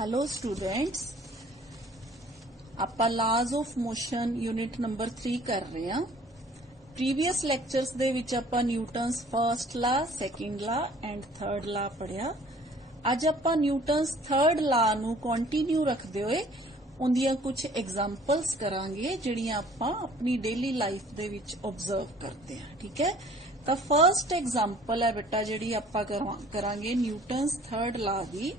Hello students, ਆਪਾਂ ਲਾਜ਼ of motion unit number 3 ਕਰ ਰਹੇ ਹਾਂ। ਪ੍ਰੀਵੀਅਸ ਲੈਕਚਰਸ ਦੇ ਵਿੱਚ ਆਪਾਂ ਨਿਊਟਨਸ ਫਰਸਟ ਲਾ, ਸੈਕੰਡ ਲਾ ਐਂਡ ਥਰਡ ਲਾ ਪੜਿਆ। ਅੱਜ ਆਪਾਂ ਨਿਊਟਨਸ ਥਰਡ ਲਾ ਨੂੰ ਕੰਟੀਨਿਊ ਰੱਖਦੇ ਹੋਏ ਉਹਦੀਆਂ ਕੁਝ ਐਗਜ਼ਾਮਪਲਸ ਕਰਾਂਗੇ ਜਿਹੜੀਆਂ ਆਪਾਂ ਆਪਣੀ ਡੇਲੀ ਲਾਈਫ ਦੇ ਵਿੱਚ ਆਬਜ਼ਰਵ ਕਰਦੇ ਹਾਂ। ਠੀਕ ਹੈ, ਤਾਂ ਫਰਸਟ ਐਗਜ਼ਾਮਪਲ ਹੈ ਬੇਟਾ ਜਿਹੜੀ ਆਪਾਂ ਕਰਾਂਗੇ ਨਿਊਟਨਸ ਥਰਡ ਲਾ ਦੀ,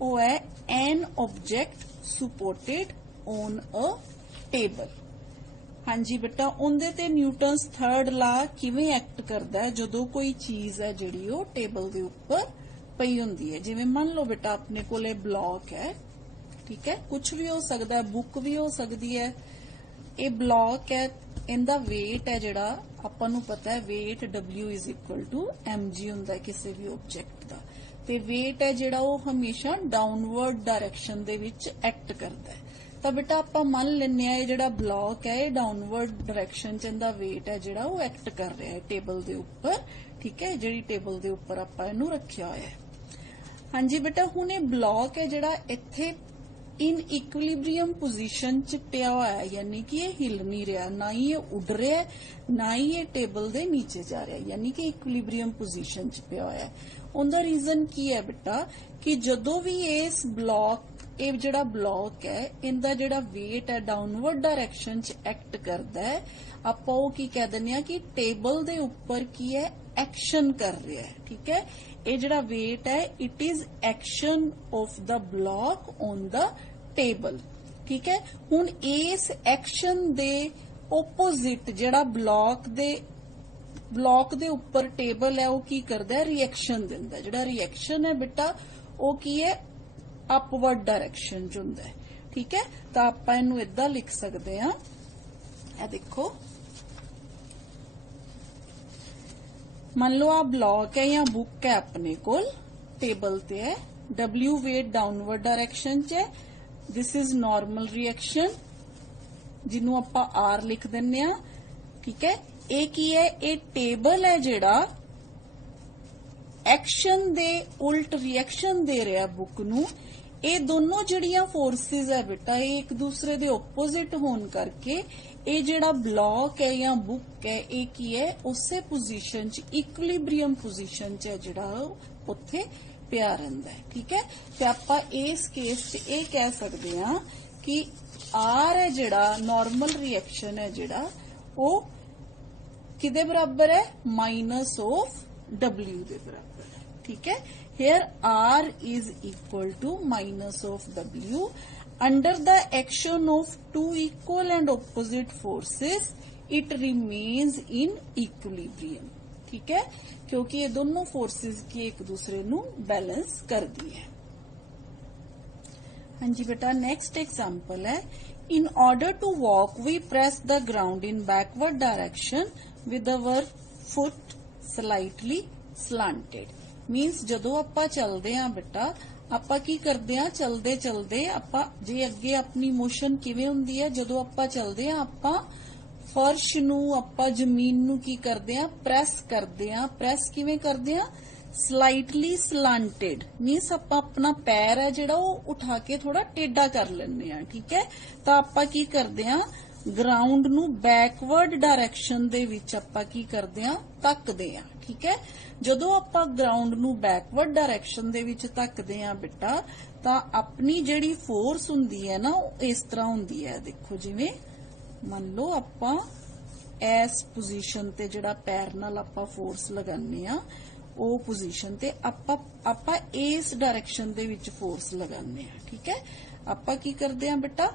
ਉਹ ਹੈ ਐਨ object supported on a table। हाँ जी बेटा, उनदे ते न्यूटन्स थर्ड ला किवें एक्ट करदा है जदों कोई चीज है जिहड़ी ओ टेबल दे उपर पई हुंदी है। जिवें मान लो बेटा अपने कोले ब्लॉक है, ठीक है, कुछ भी हो सकदा है, बुक भी हो सकदी है। ये ब्लॉक है, इनदा वेट है जिहड़ा आपां नूं पता है weight W is equal to mg हुंदा है किसी भी ऑब्जेक्ट दा, ते वेट है जिहड़ा वो हमेशा downward direction they which act करदा है। तो बेटा आपां मान लैंदे आ जिहड़ा ब्लॉक है डाउनवर्ड डायरेक्शन च इहदा वेट है जिहड़ा वो एक्ट कर रहा है टेबल दे उपर। ठीक है, जिहड़ी टेबल दे उपर आपां इहनूं रखिया होया है। हाँ जी बेटा, हुण ये ब्लॉक है जिहड़ा इत्थे इन इक्विलिब्रियम पोजीशन च पिया होया है, यानी कि ये हिल नहीं रहा, ना ही ये उड़ रहा है ना ही ये टेबल दे नीचे जा रहा है, यानी कि इक्विलिब्रियम पोजीशन च पिया होया है। उनका रीजन की है बेटा कि जदों भी इस ब्लॉक ये जिहड़ा ब्लॉक है इनका जिहड़ा वेट है डाउनवर्ड डायरेक्शन च एक्ट करता है, आपां ओह की कह दिंदे आ कि टेबल दे उपर की है एक्शन कर रहा है। ठीक है, ये जिहड़ा वेट है it is action of the block on the table. ठीक है, हुण इस एक्शन दे ओपोजिट जिहड़ा ब्लॉक दे उपर टेबल है वह की करदा है, रिएक्शन दिंदा है। जिहड़ा रिएक्शन है बेटा वह की है अपवर्ड डायरेक्शन च हुंदा है। ठीक है, तो आपां इहनूं इदां लिख सकदे हां, ये देखो मान लो आ ब्लॉक है या बुक है अपने कोल टेबल ते है, W वेट डाउनवर्ड डायरेक्शन च है, दिस इज नॉर्मल रिएक्शन जिन्हों आपां R लिख दिंदे हां। ठीक है, ये की है, ये टेबल है जिहड़ा एक्शन दे उल्ट रिएक्शन दे रहा बुक नूं। ये दोनों जिहड़ियां फोर्सिस है बेटा ये एक दूसरे दे ओपोजिट होण करके ये जिहड़ा ब्लॉक है या बुक है ये की है उसे पोजीशन च इक्विलिब्रियम पोजीशन च जिहड़ा उत्थे पिया रहिंदा है। ठीक है, ते आपां इस केस च ये कह सकदे हां कि R है जिहड़ा नॉर्मल रिएक्शन है जिहड़ा वो किदे बराबर है, माइनस ऑफ W दे बराबर है। ठीक है, here R is equal to minus of W under the action of two equal and opposite forces it remains in equilibrium। ठीक है, क्योंकि ये दोनों फोर्सेस की एक दूसरे नू बैलेंस कर दी है। हाँ जी बेटा, नेक्स्ट एग्जांपल है in order to walk we press the ground in backward direction with our foot slightly slanted। मीनस जदों आपां चलदे हां बेटा आपां की करदे हां, चलदे चलदे आपां जे अगे अपनी मोशन किवें हुंदी है, जदों आपां चलदे हां आपां फर्श नूं आपां जमीन नूं की करदे हां, प्रेस करदे हां। प्रेस किवें करदे हां, स्लाइटली स्लांटेड मीनस आपां अपना पैर है जिहड़ा ओह उठा के थोड़ा टेढ़ा कर लैंदे हां। ठीक है, तां आपां की करदे हां, ग्राउंड नूं बैकवर्ड डायरेक्शन दे विच आपां की करदे हां, तकदे हां। ठीक है, जदों आपां ग्राउंड नूं बैकवर्ड डायरेक्शन दे विच तकदे हां बेटा तां अपनी जिहड़ी फोर्स हुंदी है ना ओह इस तरह हुंदी है। देखो जिवें मान लो आपां इस पोजीशन ते जिहड़ा पैर नाल आपां फोर्स लगाने आ ਉਹ पोजीशन ते ਆਪਾਂ इस डायरेक्शन दे विच फोर्स लगाने आ। ठीक है, ਆਪਾਂ की करदे आ बेटा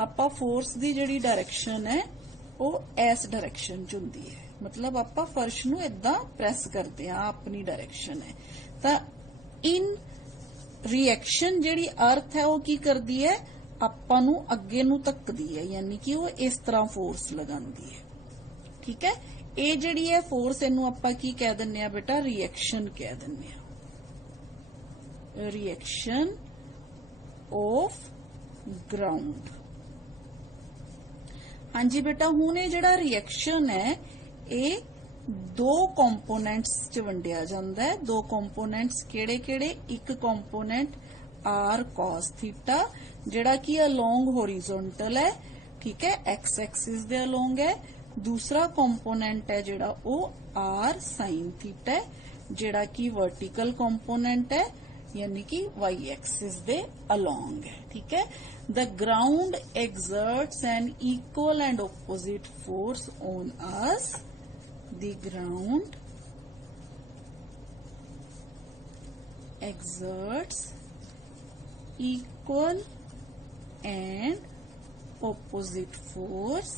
ਆਪਾਂ फोर्स दी जिहड़ी डायरेक्शन है वो इस डायरेक्शन च हुंदी है, मतलब ਆਪਾਂ फर्श नूं इदां प्रेस करदे आ, अपनी डायरेक्शन है। तां इन रिएक्शन जिहड़ी अर्थ है वो की करदी है, ਆਪਾਂ ਨੂੰ ਅੱਗੇ ਨੂੰ ਧੱਕਦੀ है, यानी कि वो इस तरह फोर्स लगांदी है। ठीक है, ये जिहड़ी है फोर्स इनू आपां की कह दिंदे आ बेटा, रिएक्शन कह दिंदे आ, रिएक्शन ऑफ ग्राउंड। हाँ जी बेटा, हुण ये जिहड़ा रिएक्शन है ये दो कंपोनेंट्स च वंडिया जांदा है। दो कंपोनेंट्स किहड़े-किहड़े, एक कंपोनेंट r cos थीटा ਜਿਹੜਾ कि अलोंग होरिजोनटल है, ठीक है, एक्स एक्सिस दे अलोंग है। दूसरा कंपोनेंट है ਜਿਹੜਾ ਉਹ r sin थीटा है ਜਿਹੜਾ कि वर्टिकल कंपोनेंट है यानी कि y एक्सिस दे अलोंग है, ठीक है। The ground exerts an equal and opposite force on us. The ग्राउंड exerts equal and opposite force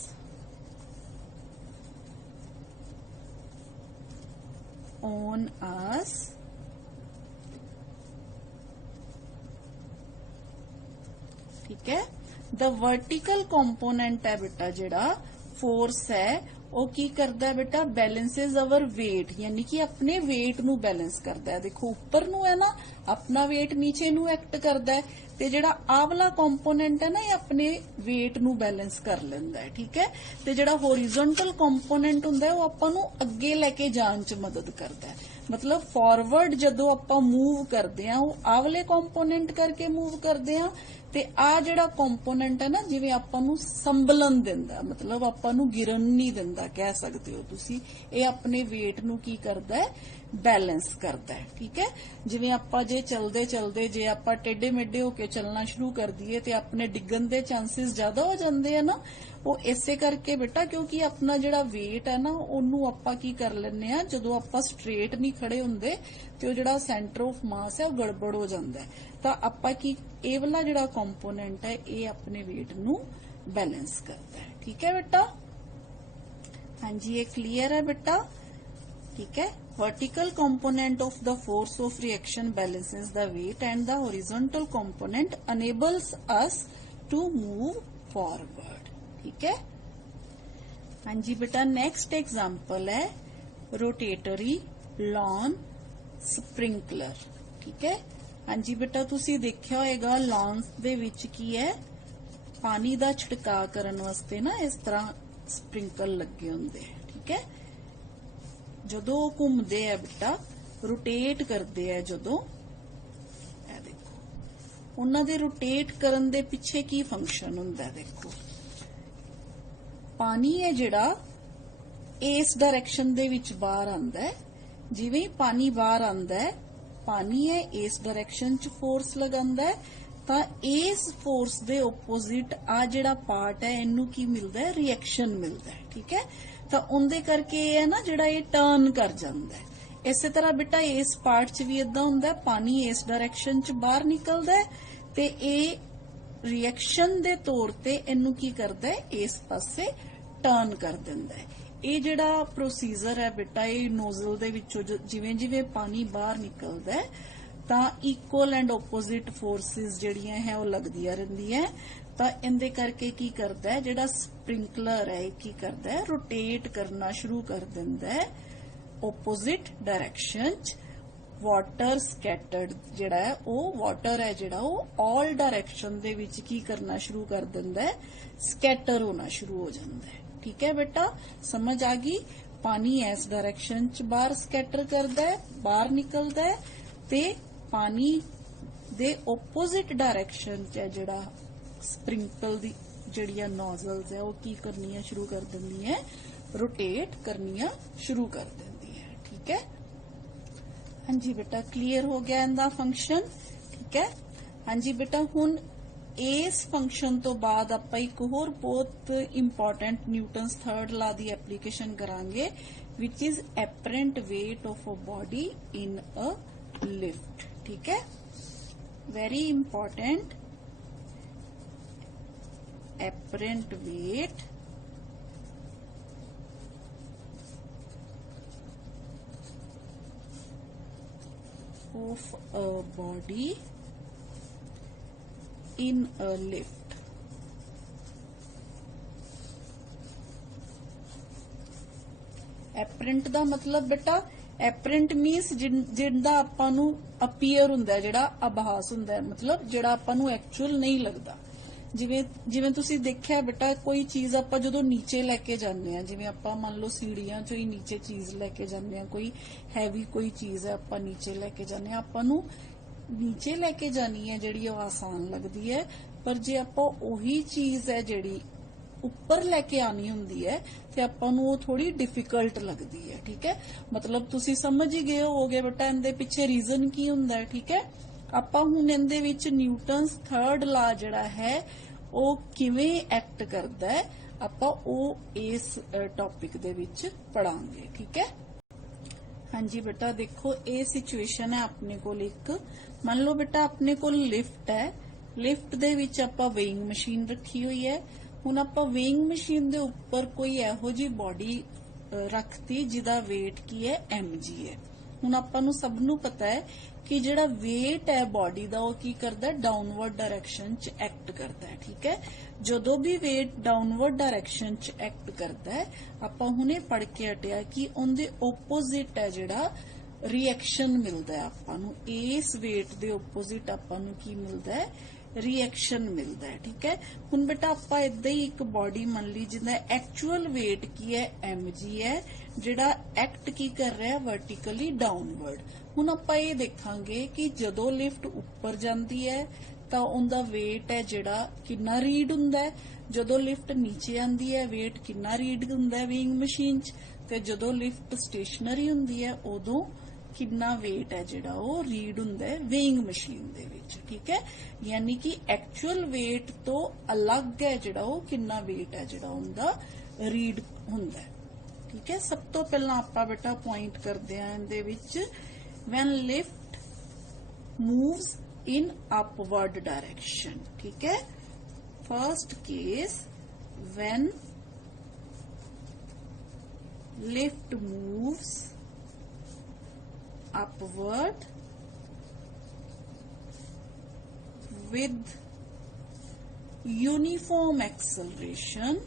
on us ठीक है। द वर्टिकल कंपोनेंट है बेटा जेड़ा फोर्स है ਉਹ ਕੀ ਕਰਦਾ ਹੈ बेटा बैलेंसेस अवर वेट यानी कि अपने वेट ਨੂੰ बैलेंस करता है। देखो ऊपर ਨੂੰ है ना अपना वेट नीचे ਨੂੰ एक्ट करता है ਤੇ ਜਿਹੜਾ ਆਹ ਵਾਲਾ ਕੰਪੋਨੈਂਟ ਹੈ ਨਾ ਇਹ ਆਪਣੇ weight ਨੂੰ बैलेंस कर ਲੈਂਦਾ ਹੈ, ठीक है। ਤੇ ਜਿਹੜਾ ਹੋਰੀਜ਼ੋਨਟਲ ਕੰਪੋਨੈਂਟ ਹੁੰਦਾ ਹੈ ਉਹ ਆਪਾਂ ਨੂੰ ਅੱਗੇ ਲੈ ਕੇ ਜਾਣ 'ਚ ਮਦਦ ਕਰਦਾ ਹੈ। मतलब फॉरवर्ड जदों आपां मूव करते हैं वो आह वाले कंपोनेंट करके मूव करते हैं ते आ जिहड़ा कंपोनेंट है ना जिवें आपां नूं संभलन दिंदा, मतलब आपां नूं गिरन नहीं दिंदा कह सकते हो तुसी। ये अपने वेट नूं की करदा है बैलेंस करदा है, ठीक है। जिवें आपां जे चलदे चलदे जे आपां टेढ़े मेढ़े होके चलना शुरू कर दईए ते अपने डिग्गन दे चांसेस ज्यादा हो जांदे हैं ना। वो इसे करके बेटा क्योंकि अपना जिहड़ा वेट है ना ओनू आपां की कर लैंदे आ जदों आपां स्ट्रेट नहीं खड़े हुंदे ते ओ जिहड़ा सेंटर ऑफ मास है वो गड़बड़ हो जांदा है। तां आपां की ये वाला जिहड़ा कंपोनेंट है ये अपने वेट नू बैलेंस करता है, ठीक है बेटा। हाँ जी ये क्लियर है बेटा, ठीक है। Vertical component of the force of reaction balances the weight and the horizontal component enables us to move forward, ठीक है। हाँ जी बेटा नेक्स्ट एग्जाम्पल है रोटेटरी लॉन स्प्रिंकलर, ठीक है। हाँ जी बेटा तुसी देखिया होएगा लॉन्स दे विच की है पानी दा छिड़काव करन वास्ते ना इस तरह स्प्रिंकल लगे हुंदे, ठीक है। जदों घूमदे है बेटा रोटेट करदे है जदों ए देखो उन्हां दे रोटेट करन दे पिछे की फंक्शन हुंदा है। देखो पानी है जिहड़ा इस डायरेक्शन दे विच बाहर आंदा है, जिवें पानी बाहर आंदा है पानी है इस डायरेक्शन च फोर्स लगांदा है तां इस फोर्स दे ओपोजिट आ जिहड़ा पार्ट है इनू की मिलदा है रिएक्शन मिलदा है, ठीक है। तां उंदे करके है ना जिहड़ा ये टर्न कर जांदा है। इसे तरह बेटा इस पार्ट च भी इदां हुंदा है पानी इस डायरेक्शन च बाहर निकलदा है ते ये रिएक्शन दे तौर ते इनू की करदा है इस पासे टर्न कर दिंदा है। ये जिहड़ा प्रोसीजर है बेटा ये नोजल दे विचों जिवें जिवें पानी बाहर निकलदा है तां इक्वल एंड ओपोजिट फोर्सेस जिहड़ियां है वो लगदियां रहिंदियां तां इहदे करके की करदा है जिहड़ा स्प्रिंकलर है की करदा है रोटेट करना शुरू कर दिंदा है ओपोजिट डायरेक्शन च। वाटर स्कैटर्ड जिहड़ा है वो वाटर है जिहड़ा वो ऑल डायरेक्शन दे विच की करना शुरू कर दिंदा है स्कैटर होना शुरू हो जांदा है, ठीक है बेटा। समझ आ गई। पानी इस डायरेक्शन च बाहर स्कैटर करदा है बाहर निकलदा है ते पानी दे ओपोजिट डायरेक्शन च जिहड़ा स्प्रिंकल दी जिहड़ियां नोजल्स है वो की करनियां शुरू कर दिंदियां रोटेट करनियां शुरू कर दिंदियां, ठीक है। हाँ जी बेटा क्लियर हो गया इनका फंक्शन, ठीक है। हाँ जी बेटा हुण इस फंक्शन तो बाद आपां एक होर बहुत इंपॉर्टेंट न्यूटन्स थर्ड लॉ दी एप्लीकेशन करांगे which is apparent weight of a body in a lift, ठीक है। Very important apparent weight of a body in a lift। Apparent दा मतलब बेटा एपरेंट मीन्स जिंदा आपां नू अपीयर हुंदा है जिहड़ा आभास हुंदा है मतलब जिहड़ा आपां नू एक्चुअल नहीं लगदा। जिवें तुसी देखिया बेटा कोई चीज आपां जदों नीचे लैके जाने आ जिवें आपां मान लो सीढ़ियां चों ही नीचे चीज लैके जाने आ कोई हैवी कोई चीज है आपां नीचे लैके जाने आपां नू नीचे लेके जानी है जिहड़ी वो आसान लगती है, पर जे आपां ओही चीज है जिहड़ी उपर लेके आनी हुंदी है ते आपां नूं वो थोड़ी डिफिकल्ट लगती है। ठीक है, मतलब तुसी समझ ही गए होगे बेटा इहदे पिछे रीजन की हुंदा है। ठीक है, आपां हुण इहदे विच न्यूटन्स थर्ड ला जिहड़ा है वो किवें एक्ट करदा है आपां ओ इस टॉपिक दे विच पढ़ांगे। ठीक है, हाँ जी बेटा देखो ये सिचुएशन है अपने कोल एक, मान लो बेटा अपने कोल लिफ्ट है, लिफ्ट दे विच आपां वेइंग मशीन रखी हुई है। हुण आपां वेइंग मशीन दे उपर कोई इहो जी बॉडी रखती जिहदा वेट की है mg है। हुण आपां नूं सब नूं पता है कि जिहड़ा वेट है बॉडी दा वो की करदा है डाउनवर्ड डायरैक्शन च एक्ट करदा है। ठीक है, जदों भी वेट डाउनवर्ड डायरैक्शन च एक्ट करदा है आपां हुणे पढ़ के हटिया कि उहदे ओपोजिट है जिहड़ा रिएक्शन मिलदा है आपां नूं, इस वेट दे ओपोजिट आपां नूं की मिलदा है रिएक्शन मिलता है। ठीक है, हुण बेटा आपां इदां ही एक बॉडी मान ली जिहदा एक्चुअल वेट की है mg है, जिहड़ा एक्ट की कर रहा है वर्टिकली डाउनवर्ड। हुण आपां ये देखांगे कि जदों लिफ्ट उपर जांदी है तां उहदा वेट है जिहड़ा कितना रीड हुंदा है, जदों लिफ्ट नीचे आंदी है वेट कितना रीड हुंदा है वेइंग मशीन च, ते जदों लिफ्ट स्टेशनरी हुंदी है उदों कितना वेट है जिहड़ा वो रीड हुंदा है वेइंग मशीन दे विच। ठीक है, यानी कि एक्चुअल वेट तो अलग है जिहड़ा वो कितना वेट है जिहड़ा उनदा रीड हुंदा है। ठीक है, सब तो पहला आपां बेटा पॉइंट करदे हां इहदे विच when lift moves in upward direction. ठीक है, first case when lift moves upward with uniform acceleration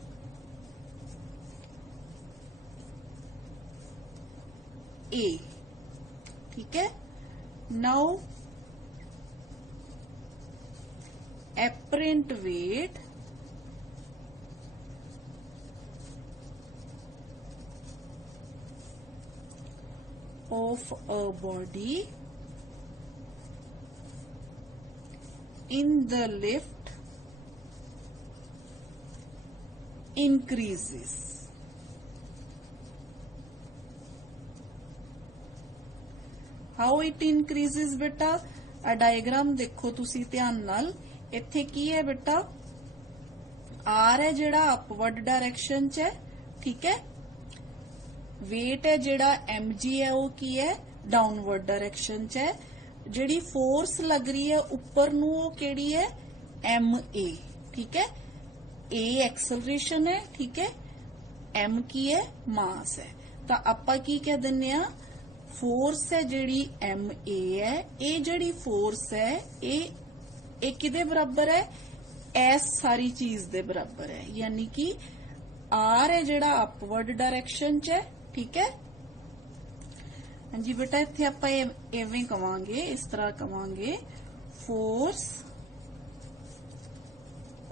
a। ठीक है, now apparent weight of a body in the lift increases। how it increases बेटा, आ डायग्राम देखो तुसी ध्यान नाल, इत्थे की है बेटा r है जिहड़ा अपवर्ड डायरेक्शन च है। ठीक है, वेट है जिहड़ा mg है वो की है डाउनवर्ड डायरेक्शन च है, जिहड़ी फोर्स लग रही है उपर नूं वो किहड़ी है ma। ठीक है, a एक्सेलरेशन है, ठीक है, m की है मास है, तो आपां की कह दिंदे आ फोर्स है जिहड़ी ma है, ये जिहड़ी फोर्स है ये किहदे बराबर है इस सारी चीज दे बराबर है, यानी कि r है जिहड़ा अपवर्ड डायरेक्शन च है। ठीक है, हाँ जी बेटा इत्थे आपां इवें कवांगे, इस तरह कवांगे force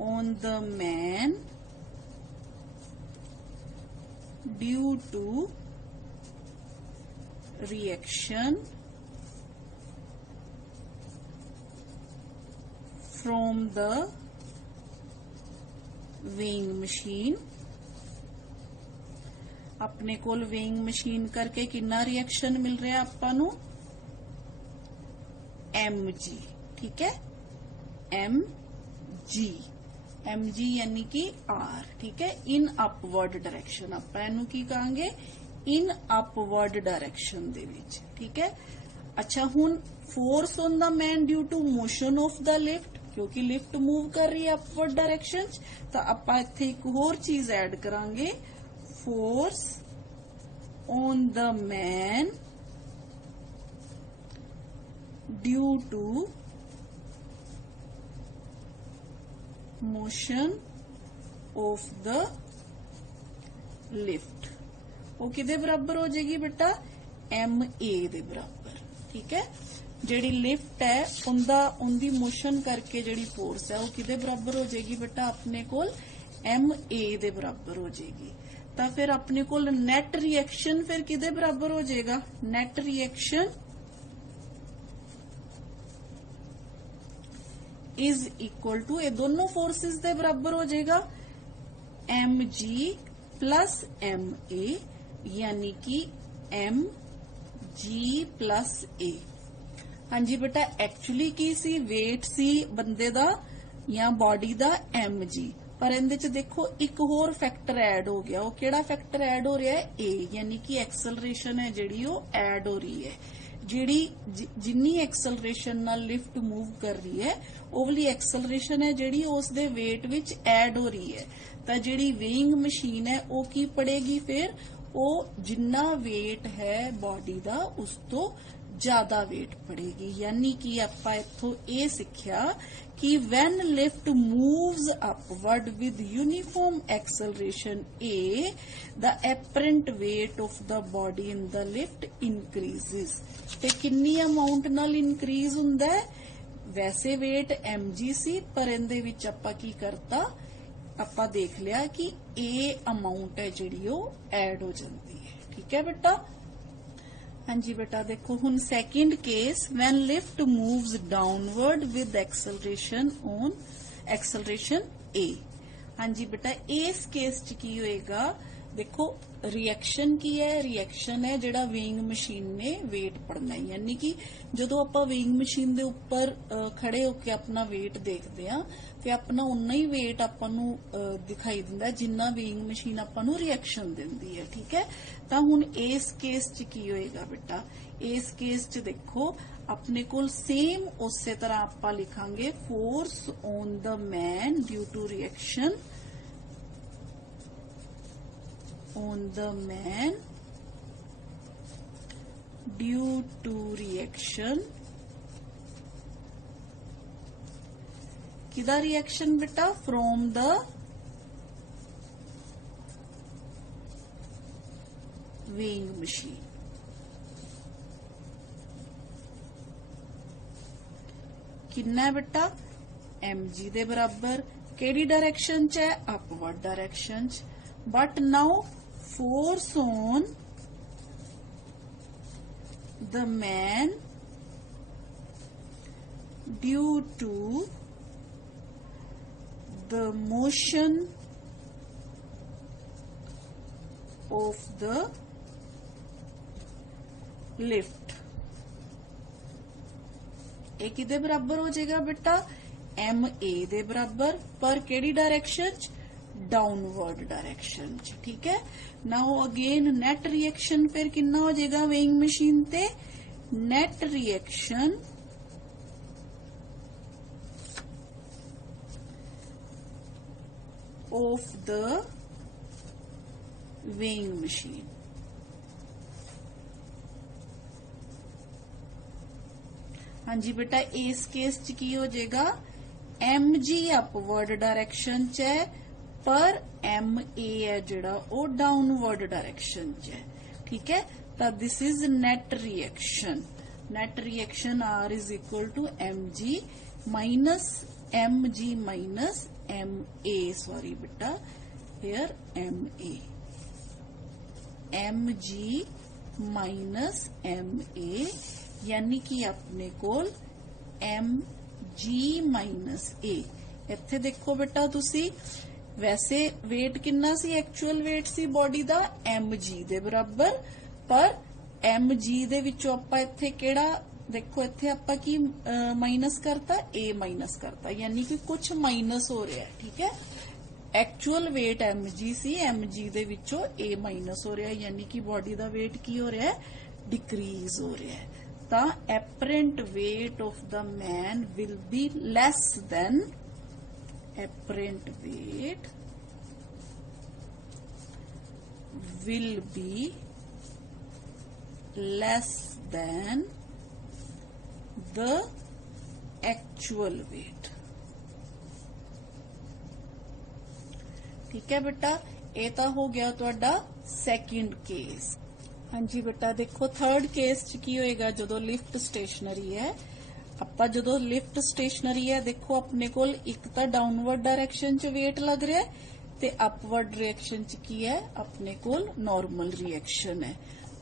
on the man due to reaction from the weighing machine. अपने कोल वेइंग मशीन करके कितना रिएक्शन मिल रहा है आपां नूं mg। ठीक है, mg यानी कि r। ठीक है, इन अपवर्ड डायरेक्शन आपां इहनूं की कहांगे इन अपवर्ड डायरेक्शन दे विच। ठीक है, अच्छा हुण force on the man due to motion of the lift, क्योंकि लिफ्ट मूव कर रही है अपवर्ड डायरेक्शन च, तो आपां इत्थे एक होर चीज ऐड करांगे force on the man due to motion of the lift. वो किदे बराबर हो जाएगी बेटा ma दे बराबर। ठीक है, जिहड़ी लिफ्ट है उनदी मोशन करके जिहड़ी फोर्स है वो किदे बराबर हो जाएगी बेटा अपने कोल ma दे बराबर हो जाएगी। तो फिर अपने कोल नेट रिएक्शन फिर किदे बराबर हो जाएगा, net reaction is equal to, ये दोनों फोर्सेस दे बराबर हो जाएगा mg प्लस ma, यानी कि mg प्लस a। हाँ जी बेटा, एक्चुअली की सी वेट सी बंदे दा या बॉडी दा mg, पर ਇਹਦੇ ਚ देखो एक होर फैक्टर ऐड हो गया। वो केड़ा फैक्टर ऐड हो रहा है? a, यानी कि एक्सलरेशन है जिहड़ी वो ऐड हो रही है। जिहड़ी जिन्नी एक्सलरेशन नाल लिफ्ट मूव कर रही है ਉਹ वाली एक्सलरेशन है जिहड़ी उस दे वेट विच ऐड हो रही है। ਤਾਂ जिहड़ी वेइंग मशीन है वो की पड़ेगी, फिर वो जिन्ना वेट है बॉडी दा उस तो ज्यादा वेट पड़ेगी। यानी कि आपां इत्थों ये सिक्ख्या कि when lift moves upward with uniform acceleration A, the apparent weight of the body in the lift increases। ते किन्नी अमाउंट नाल इंक्रीज हुंदा है? वैसे वेट mg सी, पर इहदे विच आपां की करता, आपां देख लिया कि A अमाउंट है जिहड़ी ओह ऐड हो जाती है। ठीक है बेटा। हाँ जी बेटा, देखो हुन second case, when lift moves downward with acceleration A। हाँ जी बेटा, इस केस च की होएगा? देखो रिएक्शन की है, रिएक्शन है जिहड़ा वेइंग मशीन ने वेट पढ़ना है। यानी कि जदों आपां वेइंग मशीन दे उपर खड़े होके अपना वेट देखते हैं ते अपना उन्ना ही वेट आपां नूं दिखाई दिंदा जिन्ना वेइंग मशीन आपां नूं रिएक्शन दिंदी है। ठीक है। तां हुण इस केस च की होएगा बेटा? इस केस च देखो अपने कोल सेम उसे तरह आपां लिखांगे, force on the man due to reaction on the man due to reaction। किदा रिएक्शन बेटा? From the weighing machine. कितना है बेटा? mg दे बराबर। केड़ी डायरेक्शन च है? अपवर्ड डायरेक्शन च। But now force on the man due to the motion of the lift। ये किदे बराबर हो जाएगा बेटा? ma दे बराबर, पर केड़ी डायरेक्शन च? डाउनवर्ड डायरेक्शन च। ठीक है। नाउ अगेन नेट रिएक्शन फिर कितना हो जाएगा वेइंग मशीन ते? Net reaction of the weighing machine. हाँ जी बेटा, इस केस च की हो जाएगा? mg अपवर्ड डायरेक्शन च है, पर ma है जिहड़ा वो डाउनवर्ड डायरेक्शन च है। ठीक है। तो this is net reaction. Net reaction R is equal to mg minus ma, sorry बेटा, here ma, mg minus ma, यानी कि अपने कोल mg माइनस a। इत्थे देखो बेटा तुसी, वैसे वेट कितना सी? एक्चुअल वेट सी बॉडी दा mg दे बराबर, पर mg दे विचों आपां इत्थे केड़ा देखो, इत्थे आपां की माइनस करता? a माइनस करता, यानी कि कुछ माइनस हो रहा है। ठीक है। एक्चुअल वेट mg सी, mg दे विचों a माइनस हो रहा है, यानी कि बॉडी दा वेट की हो रहा है? डिक्रीज हो रहा है। तां apparent weight of the man will be less than, apparent weight will be less than the actual weight। ठीक है बेटा, ये तो हो गया तुहाडा सेकंड केस। हाँ जी बेटा, देखो थर्ड केस च की होएगा? जदों लिफ्ट स्टेशनरी है, ਆਪਾਂ ਜਦੋਂ ਲਿਫਟ ਸਟੇਸ਼ਨਰੀ ਹੈ, देखो अपने ਕੋਲ ਇੱਕ ਤਾਂ डाउनवर्ड डायरेक्शन च वेट लग रहा है ਤੇ अपवर्ड डायरेक्शन च की है अपने ਕੋਲ नॉर्मल रिएक्शन है,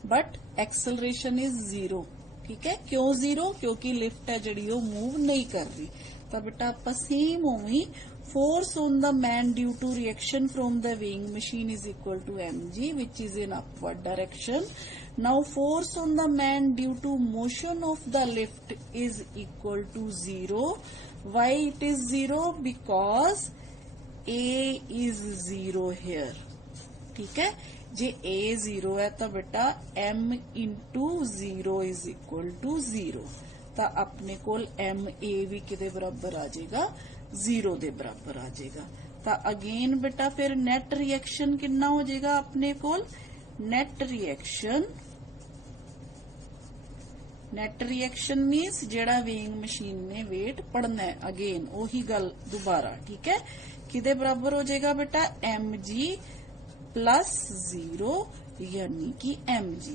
बट एक्सलरेशन इज 0। ठीक है। क्यों 0? क्योंकि लिफ्ट है जिहड़ी वो मूव नहीं कर रही। ਤਾਂ ਬੇਟਾ ਆਪਾਂ ਸੇਮ ਉਵੇਂ force on the man due to reaction from the weighing machine is equal to mg, which is in upward direction. Now force on the man due to motion of the lift is equal to 0. Why it is 0? Because a is 0 here. ठीक है, जे a 0 है तो बेटा m into 0 is equal to 0. ਤਾਂ ਆਪਣੇ ਕੋਲ M A भी किदे बराबर आ जाएगा, 0 ਦੇ ਬਰਾਬਰ ਆ ਜਾਏਗਾ। ਤਾਂ ਅਗੇਨ ਬੇਟਾ ਫਿਰ ਨੈਟ ਰਿਐਕਸ਼ਨ ਕਿੰਨਾ ਹੋ ਜਾਏਗਾ ਆਪਣੇ ਕੋਲ, ਨੈਟ ਰਿਐਕਸ਼ਨ ਮੀਨਸ ਜਿਹੜਾ ਵੇਇੰਗ ਮਸ਼ੀਨ ਨੇ weight ਪੜਨਾ ਹੈ, ਅਗੇਨ ਉਹੀ ਗੱਲ ਦੁਬਾਰਾ, ਠੀਕ ਹੈ, ਕਿਦੇ ਬਰਾਬਰ ਹੋ ਜਾਏਗਾ ਬੇਟਾ mg plus 0 यानी कि mg,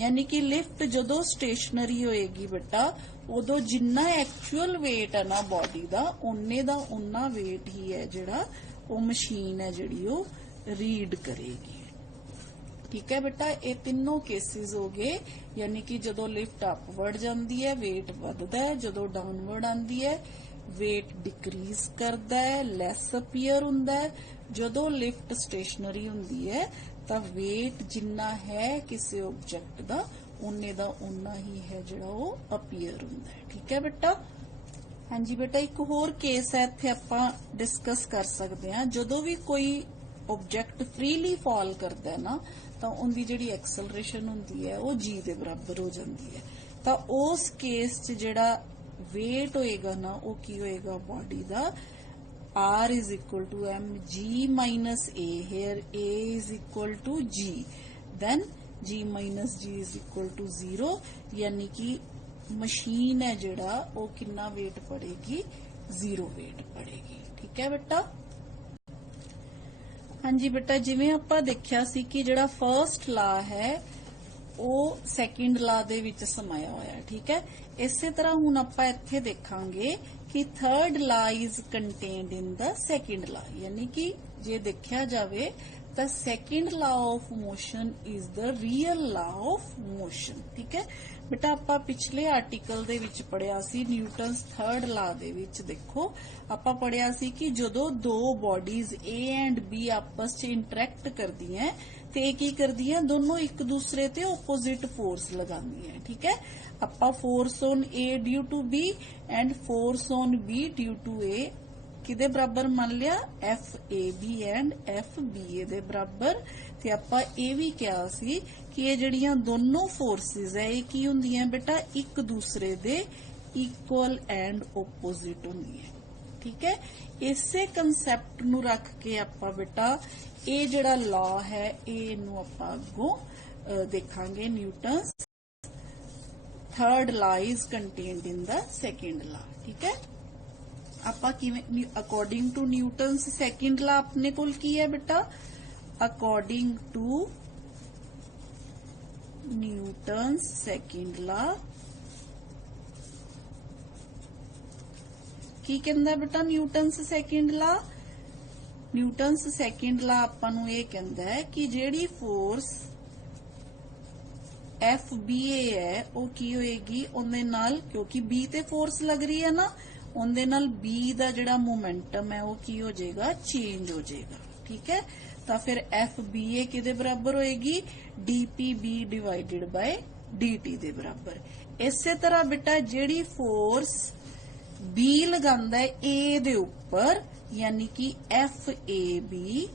यानी कि लिफ्ट जदों स्टेशनरी होएगी बेटा उदों जिन्ना एक्चुअल वेट है ना बॉडी का उन्ने दा उन्ना वेट ही है जिहड़ा वो मशीन है जिहड़ी वो रीड करेगी। ठीक है बेटा, ये तीनों केसेस हो गए, यानी कि जदों लिफ्ट अपवर्ड जाती है वेट वधदा है, जदों डाउनवर्ड आती है वेट डिक्रीज करता है, लैस अपीयर हुंदा है, जदों लिफ्ट स्टेशनरी हुंदी है तो वेट जिन्ना है किसी ऑब्जेक्ट का उन्ने दा उन्ना ही है जिहड़ा वो अपीयर हुंदा है। ठीक है बेटा, हाँ जी बेटा, एक होर केस है इत्थे आपां डिस्कस कर सकते हैं, जदों भी कोई ऑब्जेक्ट फ्रीली फॉल करता है ना तो उनकी जिहड़ी एक्सलरेशन हुंदी है वो जी दे बराबर हो जाती है। तो उस केस च जिहड़ा वेट होएगा ना वो की होएगा बॉडी का, R is equal to mg minus a, here a is equal to g, then g minus g is equal to 0, यानी कि मशीन है जिहड़ा वो कितना वेट पड़ेगी, 0 वेट पड़ेगी। ठीक है बेटा, हाँ जी बेटा, जिवें आपां देखिया सी कि जिहड़ा फर्स्ट ला है वो सैकेंड ला दे विच समाया होया। ठीक है, इसे तरह हुण आपां इत्थे देखांगे कि third law is contained in the second law, यानी कि जे देखा जाए तो second law of motion is the real law of motion. ठीक है बेटा, आपां पिछले आर्टिकल दे विच पढ़िया सी न्यूटन्स थर्ड ला दे विच, देखो आपां पढ़िया सी कि जदों दो बॉडीज ए एंड बी आपस च इंटरैक्ट करदियां ते की करदियां, दोनों एक दूसरे ते ओपोजिट फोर्स लगांदियां। ठीक है, आपां force on A due to B and force on B due to A किदे बराबर मान लिया, F A B and F B A दे बराबर। ते आपां ये भी कहा सी कि ये जड़ियां दोनों फोर्सेस है ये की हुंदियां बेटा, एक दूसरे दे इक्वल एंड ओपोजिट हुंदियां। ठीक है, इसे कंसैप्ट नू रख के आपां बेटा ये जड़ा लॉ है ये नू आपां अगों देखांगे, Newton's third law is contained in the second law. ठीक है, आपां किवें according to Newton's second law अपने कोल की है बेटा, according to Newton's second law की कहंदा बेटा, Newton's second law, Newton's second law आपां नूं ये कहंदा है कि जेड़ी फोर्स एफ बी ए है वो की होएगी उहदे नाल, क्योंकि बी ते फोर्स लग रही है ना, उहदे नाल बी दा जिहड़ा मोमेंटम है वो की हो जाएगा, चेंज हो जाएगा। ठीक है, तो फिर एफ बी ए किदे बराबर होएगी, D P B divided by D T दे बराबर। इसे तरह बेटा जिहड़ी फोर्स बी लगांदा है ए दे उपर, यानी कि एफ ए बी,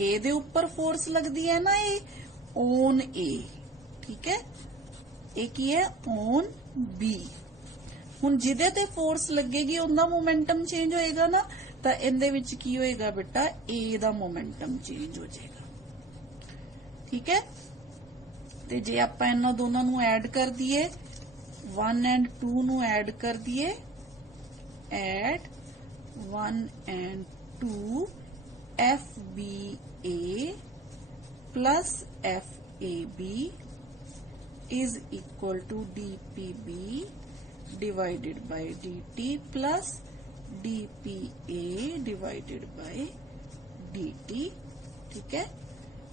ए दे उपर फोर्स लगदी है ना ए ऑन ए। ठीक है, एक ही है ऑन बी। हुण जिदे ते फोर्स लगेगी उनका मोमेंटम चेंज होएगा ना, तो इहदे विच की होएगा बेटा, ए दा मोमेंटम चेंज हो जाएगा। ठीक है, ते जे आपां इन्हां दोनों नूं ऐड कर दिए, 1 एंड 2 नूं ऐड कर दिए, add 1 and 2 F B A plus F A B is equal to dpb divided by dt plus dpa divided by dt। ठीक है,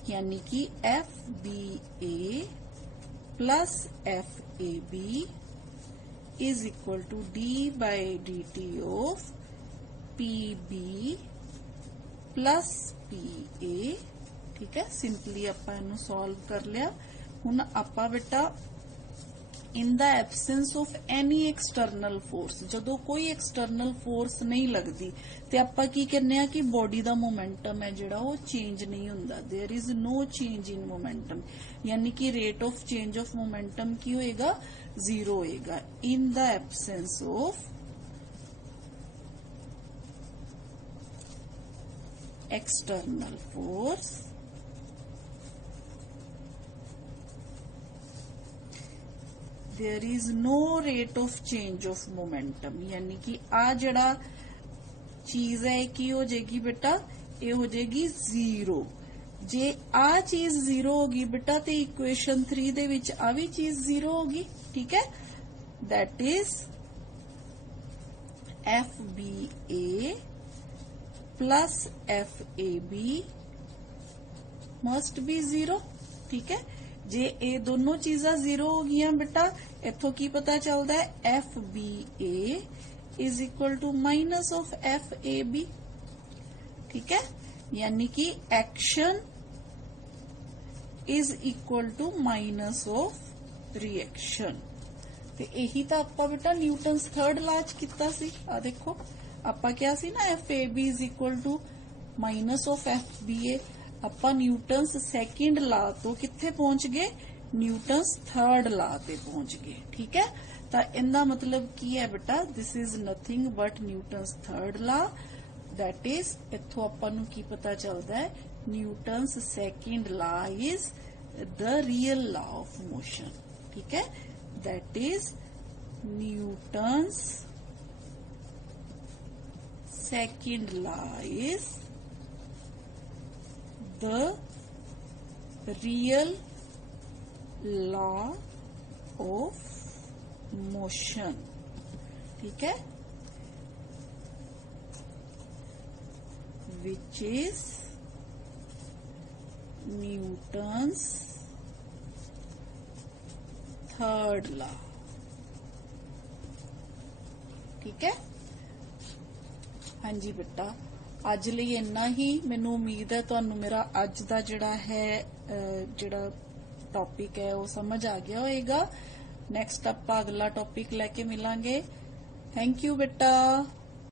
यानी कि F B A plus F A B is equal to d by D t of p B plus p A. ठीक है, simply ਆਪਾਂ ਇਹਨੂੰ solve ਕਰ ਲਿਆ। ਹੁਣ ਆਪਾਂ ਬੇਟਾ इन the absence of any external force, जदों कोई एक्सटर्नल फोर्स नहीं लगती ते आपां की कहने आ कि बॉडी दा मोमेंटम है जिहड़ा वो चेंज नहीं हुंदा, there is no change in momentum, यानी कि rate of change of momentum की होएगा, जीरो होएगा। In the absence of external force there is no rate of change of momentum, यानी कि आ जड़ा चीज है की हो जाएगी बेटा, ये हो जाएगी जीरो। जे आ चीज जीरो होगी बेटा तो इक्वेशन 3 दे विच आ भी चीज जीरो होगी। ठीक है, that is F B A plus F A B must be zero. ठीक है, जे ये दोनों चीजा जीरो हो गई बेटा, इथों की पता चलता है F B A is equal to minus of F A B. ठीक है, यानी कि action is equal to minus of reaction. ते यही तो आपां बेटा न्यूटन्स थर्ड लॉ च कीता सी। आ देखो आपां क्या सी ना, F A B is equal to minus of F B A. ਆਪਾਂ ਨਿਊਟਨਸ ਸੈਕਿੰਡ ਲਾ ਤੋਂ ਕਿੱਥੇ ਪਹੁੰਚ ਗਏ, ਨਿਊਟਨਸ ਥਰਡ ਲਾ ਤੇ ਪਹੁੰਚ ਗਏ। ਠੀਕ ਹੈ, ਤਾਂ ਇਹਦਾ ਮਤਲਬ ਕੀ ਹੈ ਬੇਟਾ, this is nothing but Newton's third ਲਾ, दैट इज इथों ਆਪਾਂ ਨੂੰ ਕੀ ਪਤਾ ਚੱਲਦਾ ਹੈ, ਨਿਊਟਨਸ ਸੈਕਿੰਡ ਲਾ is the real law of motion. ठीक है, that is Newton's second law is the real law of motion। ठीक है, which is Newton's third law। ठीक है, हाँ जी बेटा ਅੱਜ ਲਈ ਇੰਨਾ ਹੀ। ਮੈਨੂੰ ਉਮੀਦ ਹੈ ਤੁਹਾਨੂੰ ਮੇਰਾ ਅੱਜ ਦਾ ਜਿਹੜਾ ਟੌਪਿਕ ਹੈ ਉਹ ਸਮਝ ਆ ਗਿਆ ਹੋਏਗਾ। ਨੈਕਸਟ ਆਪਾਂ ਅਗਲਾ ਟੌਪਿਕ ਲੈ ਕੇ ਮਿਲਾਂਗੇ। ਥੈਂਕ ਯੂ ਬੇਟਾ।